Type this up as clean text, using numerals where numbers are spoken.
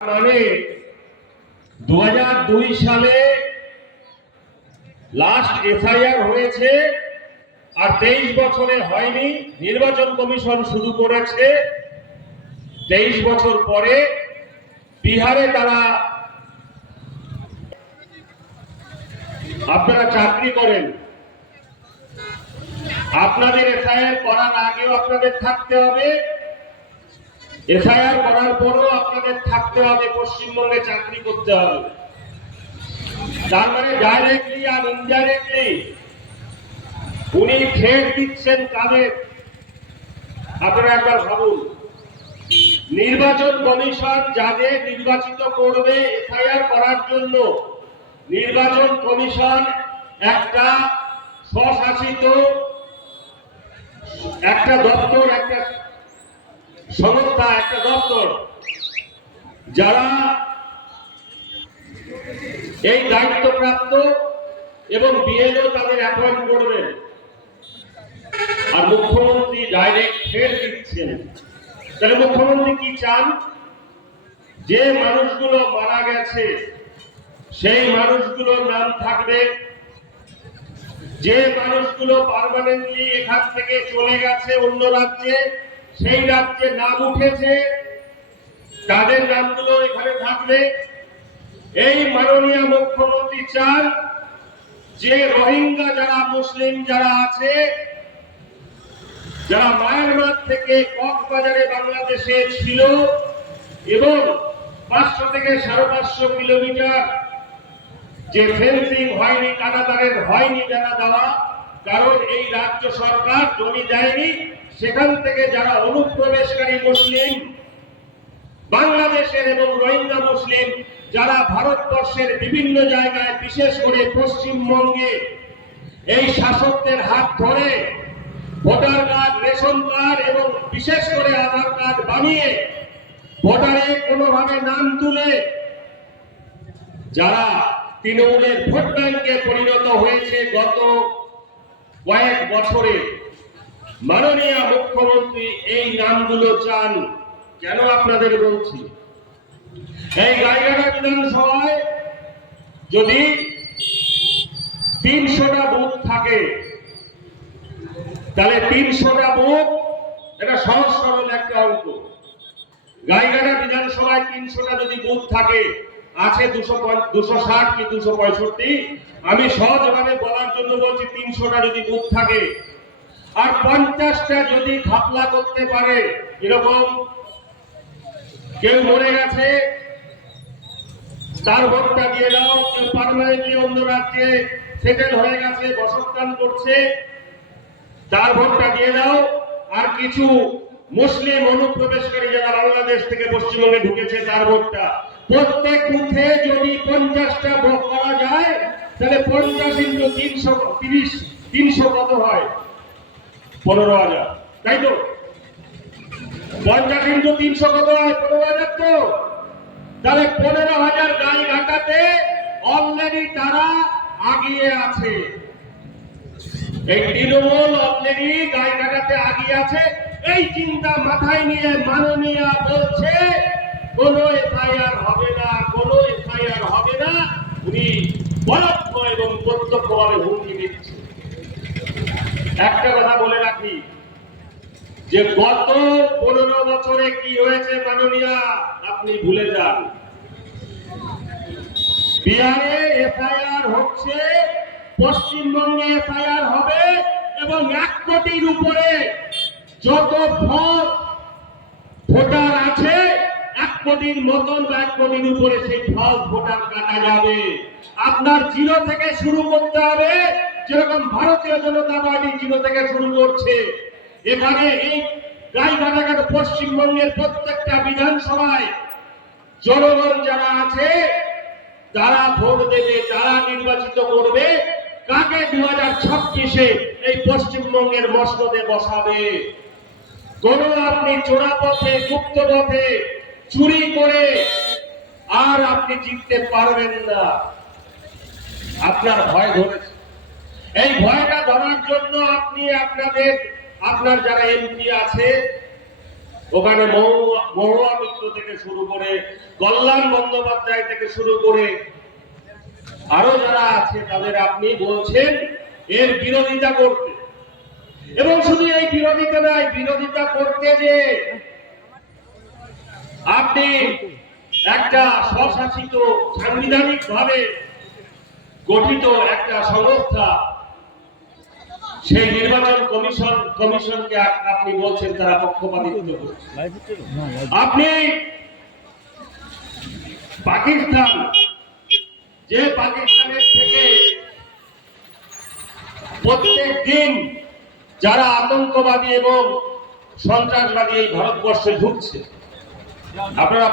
মানে 2002 সালে last FIR হয়েছে আর 23 বছরে হয়নি। নির্বাচন কমিশন শুরু করেছে 23 বছর পরে। বিহারে তারা, আপনারা চাকরি করেন, আপনাদের এফআইআর করার আগেও আপনাদের থাকতে হবে, এফআইআর করার পরও আপনাদের থাকতে হবে, পশ্চিমবঙ্গে চাকরি করতে হবে। তার মানে ডাইরেক্টলি আর ইনডাইরেক্টলি উনি থ্রেট দিচ্ছেন কাদের? আপনারা একবার ভাবুন, নির্বাচন কমিশন যাদের নির্বাচিত করবে এফআইআর করার জন্য, নির্বাচন কমিশন একটা স্বশাসিত একটা দপ্তর, একটা সংস্থা, একটা দপ্তর, যারা এই দায়িত্বপ্রাপ্ত এবং বিএলও তাদের অ্যাপয়েন্ট করবেন। আর মুখ্যমন্ত্রী ডাইরেক্ট থ্রেট দিচ্ছেন। তাহলে মুখ্যমন্ত্রী কি চান? যে মানুষগুলো মারা গেছে সেই মানুষগুলোর নাম থাকবে, যে মানুষগুলো পার্মানেন্টলি এখান থেকে চলে গেছে অন্য রাজ্যে, সেই রাজ্যে নাম উঠেছে, তাদের নামগুলো এখানে থাকবে। এই মাননীয় মুখ্যমন্ত্রী চান যে রোহিঙ্গা যারা মুসলিম যারা আছে, যারা মায়ানমার থেকে কক্সবাজারে বাংলাদেশে ছিল এবং 500 থেকে 550 কিলোমিটার যে ফেন্সিং হয়নি, কাঁটাতারের হয়নি যারা দেওয়া, কারণ এই রাজ্য সরকার জমি দেয়নি, সেখান থেকে যারা অনুপ্রবেশকারী মুসলিম বাংলাদেশের এবং রোহিঙ্গা মুসলিম যারা ভারতবর্ষের বিভিন্ন জায়গায়, বিশেষ করে পশ্চিমবঙ্গে এই শাসকদের হাত ধরে ভোটার কার্ড, রেশন কার্ড এবং বিশেষ করে আধার কার্ড বানিয়ে ভোটারে কোনোভাবে নাম তুলে যারা তৃণমূলের ভোট ব্যাংকে পরিণত হয়েছে গত কয়েক বছরে, মাননীয় মুখ্যমন্ত্রী এই নামগুলো চান। কেন আপনাদের বলছি? এই গাইঘাটা বিধানসভায় যদি 300টা বুথ থাকে, তাহলে 300টা বুথ, এটা সহজ সরল একটা অঙ্ক। গাইঘাটা বিধানসভায় 300টা যদি বুথ থাকে, আছে 260 কি 265, আমি সহজভাবে বলার জন্য বলছি 300টা যদি বুথ থাকে, আর 50টা যদি ঘাপলা করতে পারে, এরকম কেউ মরে গেছে তার ভোটটা দিয়ে দাও, কেউ পার্মানেন্টলি অন্য রাজ্যে সেটেল হয়ে গেছে, বসবাস করছে, তার ভোটটা দিয়ে দাও, আর কিছু মুসলিম অনুপ্রবেশকারী যারা বাংলাদেশ থেকে পশ্চিমবঙ্গে ঢুকেছে তার ভোটটা। প্রত্যেক বুথে যদি 50টা ভোট করা যায়, তাহলে 50 × 300 কত হয়? 15,000, তাই তো? 50 × 300 কত হয়? 15,000 তো? তাহলে 15,000 গাইঘাটাতে অলরেডি তারা আগিয়ে আছে। এই তৃণমূল অলরেডি গাইঘাটাতে আগিয়ে আছে। এই চিন্তা মাথায় নিয়ে মাননীয় বলছে কোনো এফআইআর হবে না, কোনো এফআইআর হবে না। উনি পরোক্ষ এবং প্রত্যক্ষভাবে হুমকি দিচ্ছে। একটা কথা বলে রাখি, যে গত 15 বছরে কি হয়েছে মাননীয় আপনি ভুলে যান। বিহারে এফআইআর হচ্ছে, পশ্চিমবঙ্গে এফআইআর হবে, এবং 1 কোটির উপরে যত ভোটার আছে, 1 কোটির মতন বা 1 কোটির উপরে সেই ফলস ভোটার কাটা যাবে। আপনার জিরো থেকে শুরু করতে হবে, যেরকম ভারতীয় জনতা পার্টি জিরো থেকে শুরু করছে। এখানে এই গাইঘাটা পশ্চিমবঙ্গের প্রত্যেকটা বিধানসভায় জনগণ যারা আছে তারা ভোট দেবে, তারা নির্বাচিত করবে কাকে 2026-এ এই পশ্চিমবঙ্গের মসনদে বসাবে। কোন আপনি চোরা পথে, গুপ্ত পথে চুরি করে আর আপনি জিততে পারবেন না। আপনার ভয় ধরেছে। এই ভয়টা ধরার জন্য আপনি আপনার যারা এমপি আছে ওখানে মহুয়া মিত্র থেকে শুরু করে কল্যাণ বন্দ্যোপাধ্যায় থেকে শুরু করে আরো যারা আছে তাদের আপনি বলছেন এর বিরোধিতা করতে, এবং শুধু এই বিরোধিতা নয়, বিরোধিতা করতে যে আপনি একটা স্বশাসিত সাংবিধানিক ভাবে গঠিত একটা সংস্থা সেই নির্বাচন কমিশনকে আপনি বলছেন তারা পক্ষপাতিত্ব করছে। আপনি পাকিস্তান, যে পাকিস্তানের থেকে প্রত্যেক দিন যারা আতঙ্কবাদী এবং সন্ত্রাসবাদী এই ভারতবর্ষে ঢুকছে, আপনারা